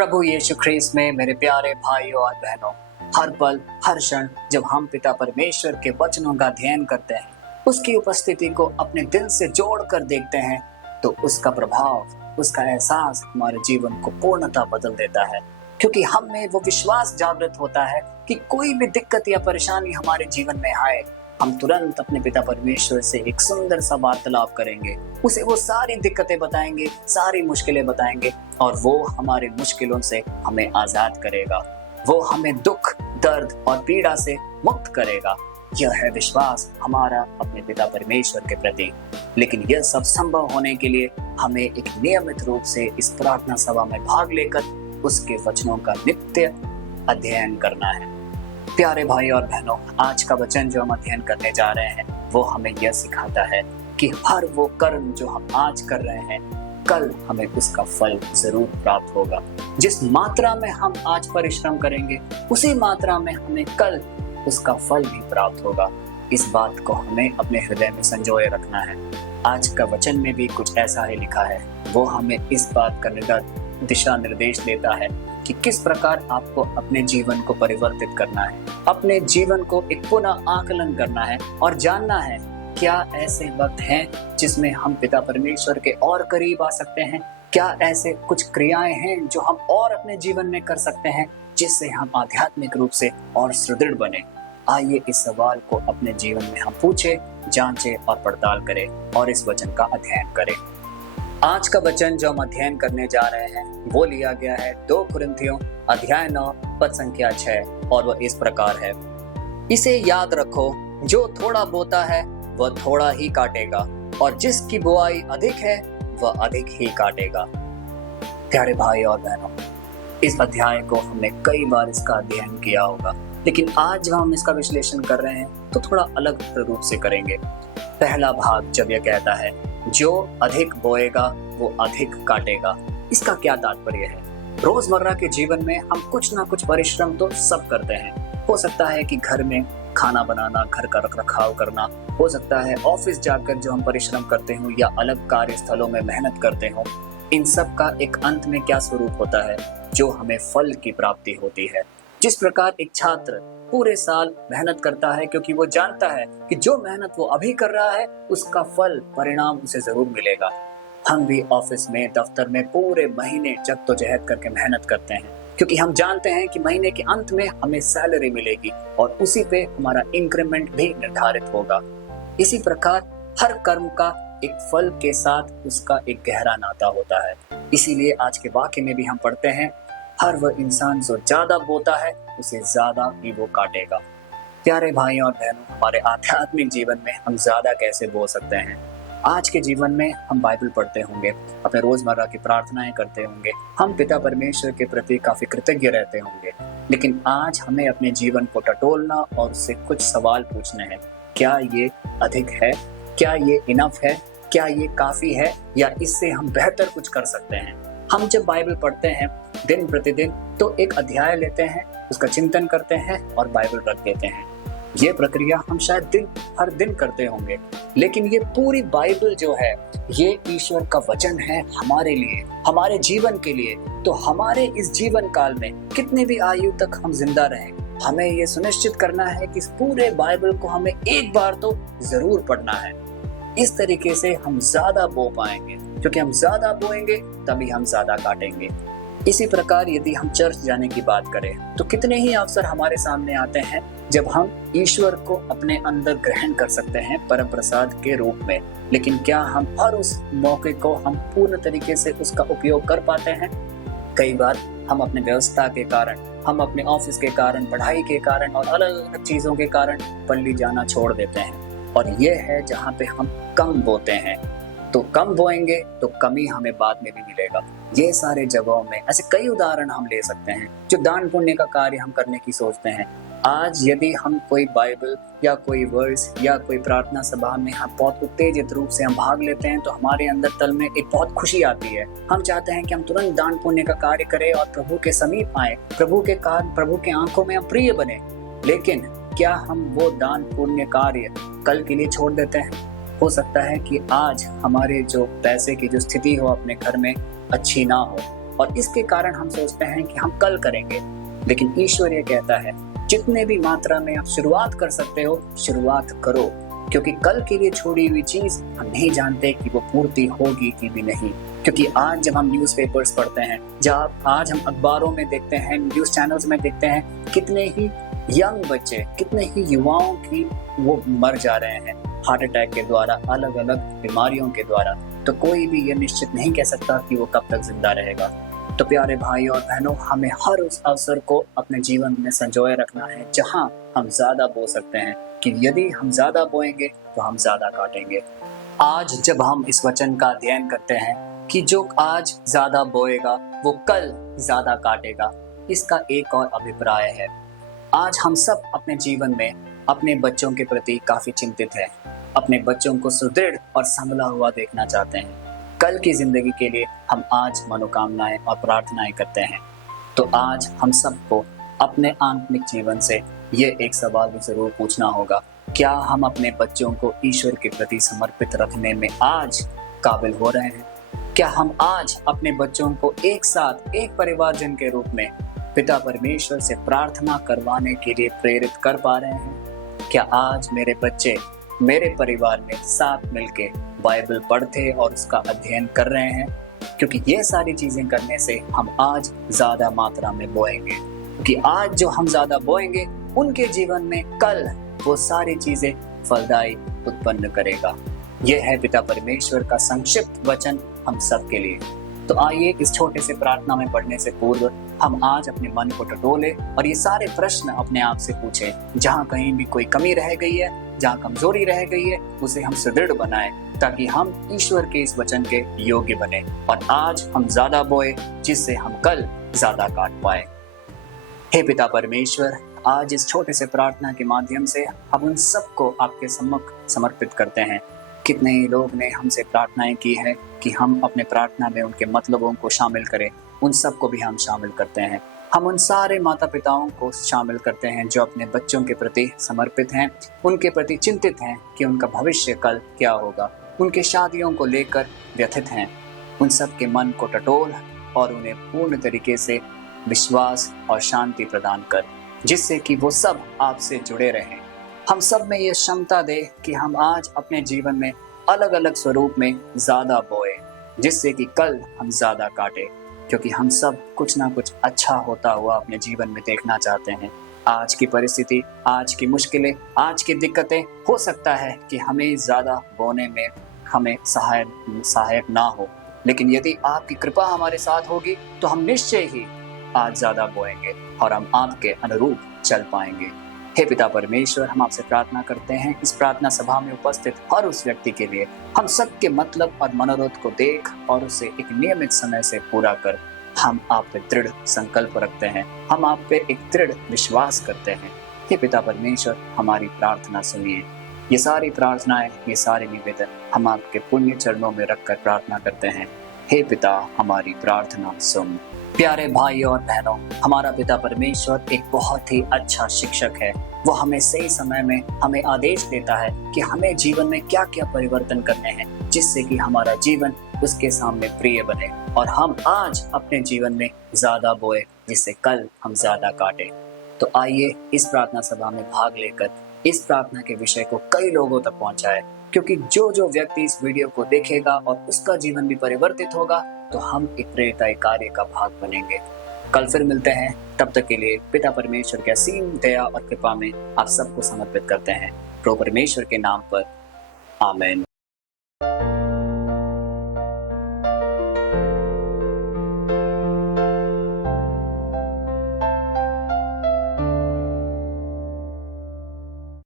प्रभु यीशु ख्रीस्त में मेरे प्यारे भाइयों और बहनों, हर पल हर क्षण जब हम पिता परमेश्वर के वचनों का अध्ययन करते हैं, उसकी उपस्थिति को अपने दिल से जोड़कर देखते हैं, तो उसका प्रभाव, उसका एहसास हमारे जीवन को पूर्णतः बदल देता है। क्योंकि हम में वो विश्वास जागृत होता है कि कोई भी दिक्कत या परेशानी हमारे जीवन में आए, हम तुरंत अपने पिता परमेश्वर से एक सुंदर सा वार्तालाप करेंगे, उसे वो सारी दिक्कतें बताएंगे, सारी मुश्किलें बताएंगे और वो हमारे मुश्किलों से हमें आजाद करेगा। वो हमें दुख, दर्द और पीड़ा से मुक्त करेगा। यह है विश्वास हमारा अपने पिता परमेश्वर के प्रति। लेकिन यह सब संभव होने के लिए हमें एक नियमित रूप से इस प्रार्थना सभा में भाग लेकर उसके वचनों का नित्य अध्ययन करना है। प्यारे भाई और बहनों, आज का वचन जो हम अध्ययन करने जा रहे हैं वो हमें यह सिखाता है कि हर वो कर्म जो हम आज कर रहे हैं, कल हमें उसका फल जरूर प्राप्त होगा। जिस मात्रा में हम आज परिश्रम करेंगे, उसी मात्रा में हमें कल उसका फल भी प्राप्त होगा। इस बात को हमें अपने हृदय में संजोए रखना है। आज का वचन में भी कुछ ऐसा ही लिखा है। वो हमें इस बात का दिशा निर्देश देता है कि किस प्रकार आपको अपने जीवन को परिवर्तित करना है, अपने जीवन को एक पुनः आकलन करना है और जानना है क्या ऐसे वक्त हैं जिसमें हम पिता परमेश्वर के और करीब आ सकते हैं। क्या ऐसे कुछ क्रियाएं हैं जो हम और अपने जीवन में कर सकते हैं जिससे हम आध्यात्मिक रूप से और सुदृढ़ बने। आइए इस सवाल को अपने जीवन में हम पूछे, जांचे और पड़ताल करें और इस वचन का अध्ययन करें। आज का वचन जो हम अध्ययन करने जा रहे हैं वो लिया गया है 2 कुरिन्थियों अध्याय 9 पद संख्या 6 और वह इस प्रकार है। इसे याद रखो, जो थोड़ा बोता है वह थोड़ा ही काटेगा और जिसकी बुआई अधिक है वह अधिक ही काटेगा। प्यारे भाई और बहनों, इस अध्याय को हमने कई बार इसका अध्ययन किया होगा, लेकिन आज जब हम इसका विश्लेषण कर रहे हैं तो थोड़ा अलग रूप से करेंगे। पहला भाग जब यह कहता है जो अधिक बोएगा वो अधिक काटेगा, इसका क्या तात्पर्य है? रोजमर्रा के जीवन में हम कुछ ना कुछ परिश्रम तो सब करते हैं। हो सकता है कि घर में खाना बनाना, घर का रखरखाव करना, हो सकता है ऑफिस जाकर जो हम परिश्रम करते हो या अलग कार्यस्थलों में मेहनत करते हो। इन सब का एक अंत में क्या स्वरूप होता है? जो हमें फल की प्राप्ति होती है। जिस प्रकार एक छात्र पूरे साल मेहनत करता है क्योंकि वो जानता है कि जो मेहनत वो अभी कर रहा है उसका फल, परिणाम उसे जरूर मिलेगा। हम भी ऑफिस में, दफ्तर में पूरे महीने जद्दोजहद करके मेहनत करते हैं क्योंकि हम जानते हैं कि महीने के अंत में हमें सैलरी मिलेगी और उसी पे हमारा इंक्रीमेंट भी निर्धारित होगा। इसी प्रकार हर कर्म का एक फल के साथ उसका एक गहरा नाता होता है। इसीलिए आज के वाक्य में भी हम पढ़ते हैं, हर वह इंसान जो ज्यादा बोता है उसे ज्यादा ही वो काटेगा। प्यारे भाइयों और बहनों, हमारे आध्यात्मिक जीवन में हम ज्यादा कैसे बो सकते हैं? आज के जीवन में हम बाइबल पढ़ते होंगे, अपने रोजमर्रा की प्रार्थनाएं करते होंगे, हम पिता परमेश्वर के प्रति काफी कृतज्ञ रहते होंगे। लेकिन आज हमें अपने जीवन को टटोलना और उससे कुछ सवाल पूछने हैं। क्या ये अधिक है? क्या ये इनफ है? क्या ये काफी है या इससे हम बेहतर कुछ कर सकते हैं? हम जब बाइबल पढ़ते हैं दिन प्रतिदिन तो एक अध्याय लेते हैं, उसका चिंतन करते हैं और बाइबल रख देते हैं। ये प्रक्रिया हम शायद हर दिन करते होंगे, लेकिन ये पूरी बाइबल जो है ये ईश्वर का वचन है हमारे लिए, हमारे जीवन के लिए। तो हमारे इस जीवन काल में कितनी भी आयु तक हम जिंदा रहें, हमें ये सुनिश्चित करना है कि इस पूरे बाइबल को हमें एक बार तो जरूर पढ़ना है। इस तरीके से हम ज्यादा बो पाएंगे, क्योंकि हम ज्यादा बोएंगे तभी हम ज्यादा काटेंगे। इसी प्रकार यदि हम चर्च जाने की बात करें तो कितने ही अवसर हमारे सामने आते हैं जब हम ईश्वर को अपने अंदर ग्रहण कर सकते हैं परम प्रसाद के रूप में। लेकिन क्या हम हर उस मौके को हम पूर्ण तरीके से उसका उपयोग कर पाते हैं? कई बार हम अपने व्यवस्था के कारण, हम अपने ऑफिस के कारण, पढ़ाई के कारण और अलग अलग चीजों के कारण पल्ली जाना छोड़ देते हैं और ये है जहाँ पे हम कम बोते हैं। तो कम बोएंगे तो कमी हमें बाद में भी मिलेगा। ये सारे जगहों में ऐसे कई उदाहरण हम ले सकते हैं जो दान पुण्य का कार्य हम करने की सोचते हैं। आज यदि हम कोई बाइबल या कोई वर्स या कोई प्रार्थना सभा में हम बहुत उत्तेजित रूप से हम भाग लेते हैं तो हमारे अंदर तल में एक बहुत खुशी आती है। हम चाहते हैं कि हम तुरंत दान पुण्य का कार्य करें और प्रभु के समीप आए, प्रभु के आंखों में हम प्रिय बने। लेकिन क्या हम वो दान पुण्य कार्य कल के लिए छोड़ देते हैं? हो सकता है कि आज हमारे जो पैसे की जो स्थिति हो अपने घर में अच्छी ना हो और इसके कारण हम सोचते हैं कि हम कल करेंगे। लेकिन ईश्वर ये कहता है, जितने भी मात्रा में आप शुरुआत कर सकते हो, शुरुआत करो, क्योंकि कल के लिए छोड़ी हुई चीज हम नहीं जानते कि वो पूर्ति होगी कि भी नहीं। क्योंकि आज जब हम न्यूज़पेपर्स पढ़ते हैं, जब आज हम अखबारों में देखते हैं, न्यूज़ चैनल्स में देखते हैं, कितने ही यंग बच्चे, कितने ही युवाओं की वो मर जा रहे हैं हार्ट अटैक के द्वारा, अलग अलग बीमारियों के द्वारा। तो कोई भी ये निश्चित नहीं कह सकता कि वो कब तक जिंदा रहेगा। तो प्यारे भाई और बहनों, हमें हर उस अवसर को अपने जीवन में संजोए रखना है जहां हम ज्यादा बो सकते हैं, कि यदि हम ज्यादा बोएंगे तो हम ज्यादा काटेंगे। आज जब हम इस वचन का अध्ययन करते हैं कि जो आज ज्यादा बोएगा वो कल ज्यादा काटेगा, इसका एक और अभिप्राय है। आज हम सब अपने जीवन में अपने बच्चों के प्रति काफी चिंतित हैं, अपने बच्चों को सुदृढ़ और संभला हुआ देखना चाहते हैं। कल की जिंदगी के लिए हम आज मनोकामनाएं और प्रार्थनाएं करते हैं। तो आज हम सबको अपने आत्मिक जीवन से ये एक सवाल भी जरूर पूछना होगा, क्या हम अपने बच्चों को ईश्वर के प्रति समर्पित रखने में आज काबिल हो रहे हैं? क्या हम आज अपने बच्चों को एक साथ एक परिवारजन के रूप में पिता परमेश्वर से प्रार्थना करवाने के लिए प्रेरित कर पा रहे हैं? क्या आज मेरे बच्चे मेरे परिवार में साथ मिलके बाइबल पढ़ते और उसका अध्ययन कर रहे हैं? क्योंकि ये सारी चीजें करने से हम आज ज्यादा मात्रा में बोएंगे, क्योंकि आज जो हम ज्यादा बोएंगे उनके जीवन में कल वो सारी चीजें फलदायी उत्पन्न करेगा। यह है पिता परमेश्वर का संक्षिप्त वचन हम सब के लिए। तो आइए इस छोटे से प्रार्थना में पढ़ने से पूर्व हम आज अपने मन को टटोले और ये सारे प्रश्न अपने आप से पूछें। जहाँ कहीं भी कोई कमी रह गई है, जहाँ कमजोरी रह गई है, उसे हम सुदृढ़ बनाएं, ताकि हम ईश्वर के इस वचन के योग्य बने और आज हम ज्यादा बोए, जिससे हम कल ज्यादा काट पाए। हे पिता परमेश्वर, आज इस छोटे से प्रार्थना के माध्यम से हम उन सबको आपके सम्मुख समर्पित करते हैं। कितने ही लोग ने हमसे प्रार्थनाएं की है कि हम अपने प्रार्थना में उनके मतलबों को शामिल करें, उन सबको भी हम शामिल करते हैं। हम उन सारे माता पिताओं को शामिल करते हैं जो अपने बच्चों के प्रति समर्पित हैं, उनके प्रति चिंतित हैं कि उनका भविष्य कल क्या होगा, उनके शादियों को लेकर व्यथित हैं। उन सब के मन को टटोल और उन्हें पूर्ण तरीके से विश्वास और शांति प्रदान कर, जिससे कि वो सब आपसे जुड़े रहें। हम सब में ये क्षमता दे कि हम आज अपने जीवन में अलग अलग स्वरूप में ज्यादा बोए, जिससे कि कल हम ज्यादा काटे, क्योंकि हम सब कुछ ना कुछ अच्छा होता हुआ अपने जीवन में देखना चाहते हैं। आज की परिस्थिति, आज की मुश्किलें, आज की दिक्कतें हो सकता है कि हमें ज्यादा बोने में हमें सहायक ना हो, लेकिन यदि आपकी कृपा हमारे साथ होगी तो हम निश्चय ही आज ज्यादा बोएंगे और हम आपके अनुरूप चल पाएंगे। हे पिता परमेश्वर, हम आपसे प्रार्थना करते हैं इस प्रार्थना सभा में उपस्थित हर उस व्यक्ति के लिए। हम सबके मतलब और मनोरथ को देख और उसे एक नियमित समय से पूरा कर। हम आप पे दृढ़ संकल्प रखते हैं, हम आप पे एक दृढ़ विश्वास करते हैं। हे पिता परमेश्वर, हमारी प्रार्थना सुनिए। ये सारी प्रार्थनाएं, ये सारे निवेदन हम आपके पुण्य चरणों में रखकर प्रार्थना करते हैं। हे पिता, हमारी प्रार्थना सुन। प्यारे भाई और बहनों, हमारा पिता परमेश्वर एक बहुत ही अच्छा शिक्षक है। वो हमें सही समय में हमें आदेश देता है कि हमें जीवन में क्या क्या परिवर्तन करने हैं, जिससे कि हमारा जीवन उसके सामने प्रिय बने और हम आज अपने जीवन में ज्यादा बोए, जिससे कल हम ज्यादा काटे। तो आइए इस प्रार्थना सभा में भाग लेकर इस प्रार्थना के विषय को कई लोगों तक पहुंचाए, क्योंकि जो जो व्यक्ति इस वीडियो को देखेगा और उसका जीवन भी परिवर्तित होगा, तो हम एक प्रेरिताई कार्य का भाग बनेंगे। कल फिर मिलते हैं, तब तक के लिए पिता परमेश्वर के असीम दया और कृपा में आप सबको समर्पित करते हैं। प्रभु परमेश्वर के नाम पर आमीन।